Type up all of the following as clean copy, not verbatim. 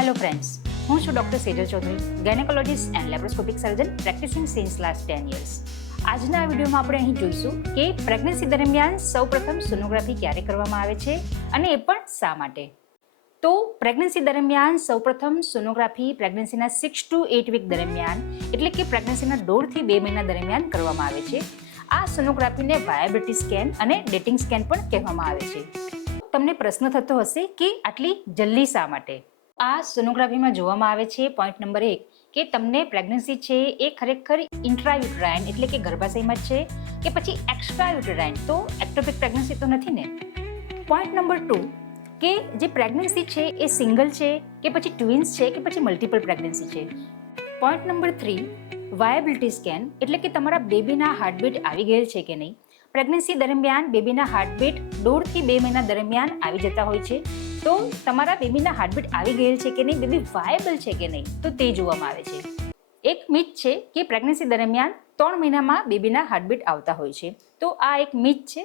Hello friends, હું છું doctor Sejal Chaudhary, gynecologist and laparoscopic surgeon practicing since last 10 years. આજના વિડીયોમાં આપણે અહીં જોઈશું કે પ્રેગ્નન્સી દરમિયાન સૌપ્રથમ સોનોગ્રાફી ક્યારે કરવામાં આવે છે અને એ પણ શા માટે. તો પ્રેગ્નન્સી દરમિયાન સૌપ્રથમ સોનોગ્રાફી પ્રેગ્નન્સીના 6 to 8 વીક દરમિયાન એટલે કે પ્રેગ્નન્સીના 1.5 થી 2 મહિના દરમિયાન કરવામાં આવે છે. આ સોનોગ્રાફીને વાયાબિલિટી સ્કેન અને ડેટિંગ સ્કેન પણ કહેવામાં આવે છે. તમને પ્રશ્ન થતો હશે કે આટલી જલ્દી શા માટે? આ સોનોગ્રાફીમાં જોવામાં આવે છે પોઈન્ટ નંબર 1 કે તમને પ્રેગ્નન્સી છે એ ખરેખર ઇન્ટ્રાયુટરાઇન એટલે કે ગર્ભાશયમાં છે કે પછી એક્સ્ટ્રાયુટરાઇન, તો એક્ટોપિક પ્રેગ્નન્સી તો નથી ને. પોઈન્ટ નંબર 2 કે જે પ્રેગ્નન્સી છે એ સિંગલ છે કે પછી ટ્વિન્સ છે કે પછી મલ્ટિપલ પ્રેગ્નન્સી છે. પોઈન્ટ નંબર 3 વાયાબિલિટી સ્કેન એટલે કે તમારા બેબીના હાર્ટબીટ આવી ગયેલ છે કે નહીં. પ્રેગ્નન્સી દરમિયાન બેબીના હાર્ટબીટ 1.5 થી 2 મહિના દરમિયાન આવી જતા હોય છે. તો તમારા બેબીના હાર્ટબીટ આવી ગયેલ છે કે નહીં, બેબી વાયેબલ છે કે નહીં, તો તે જોવામાં આવે છે. એક મિથ છે કે પ્રેગ્નન્સી દરમિયાન 3 મહિનામાં બેબીના હાર્ટબીટ આવતા હોય છે, તો આ એક મિથ છે.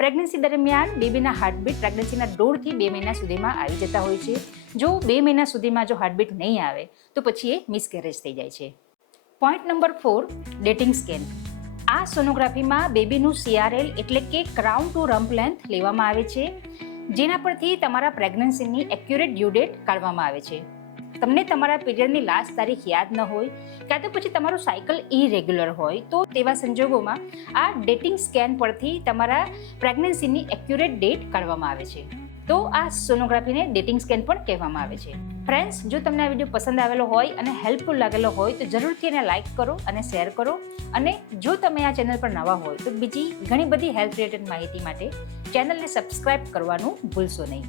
પ્રેગ્નન્સી દરમિયાન બેબીના હાર્ટબીટ પ્રેગ્નન્સીના 1.5 થી 2 મહિના સુધીમાં આવી જતા હોય છે. જો 2 મહિના સુધીમાં જો હાર્ટબીટ નહીં આવે તો પછી એ મિસકેરેજ થઈ જાય છે. Point number 4 dating scan. આ સોનોગ્રાફીમાં બેબીનું CRL એટલે કે ક્રાઉન ટુ રમ્પ લેન્થ લેવામાં આવે છે, જેના પરથી તમારા પ્રેગ્નન્સીની એક્યુરેટ ડ્યુ ડેટ કાઢવામાં આવે છે. તમને તમારા પીરિયડની લાસ્ટ તારીખ યાદ ન હોય કાં તો પછી તમારું સાયકલ ઇરેગ્યુલર હોય તો તેવા સંજોગોમાં આ ડેટિંગ સ્કેન પરથી તમારા પ્રેગ્નન્સીની એક્યુરેટ ડેટ કાઢવામાં આવે છે. તો આ સોનોગ્રાફીને ડેટિંગ સ્કેન પણ કહેવામાં આવે છે. ફ્રેન્ડ્સ, જો તમને આ વિડીયો પસંદ આવેલો હોય અને હેલ્પફુલ લાગેલો હોય તો જરૂરથી એને લાઇક કરો અને શેર કરો. અને જો તમે આ ચેનલ પર નવા હોય તો બીજી ઘણી બધી હેલ્થ રિલેટેડ માહિતી માટે ચેનલને સબસ્ક્રાઇબ કરવાનું ભૂલશો નહીં.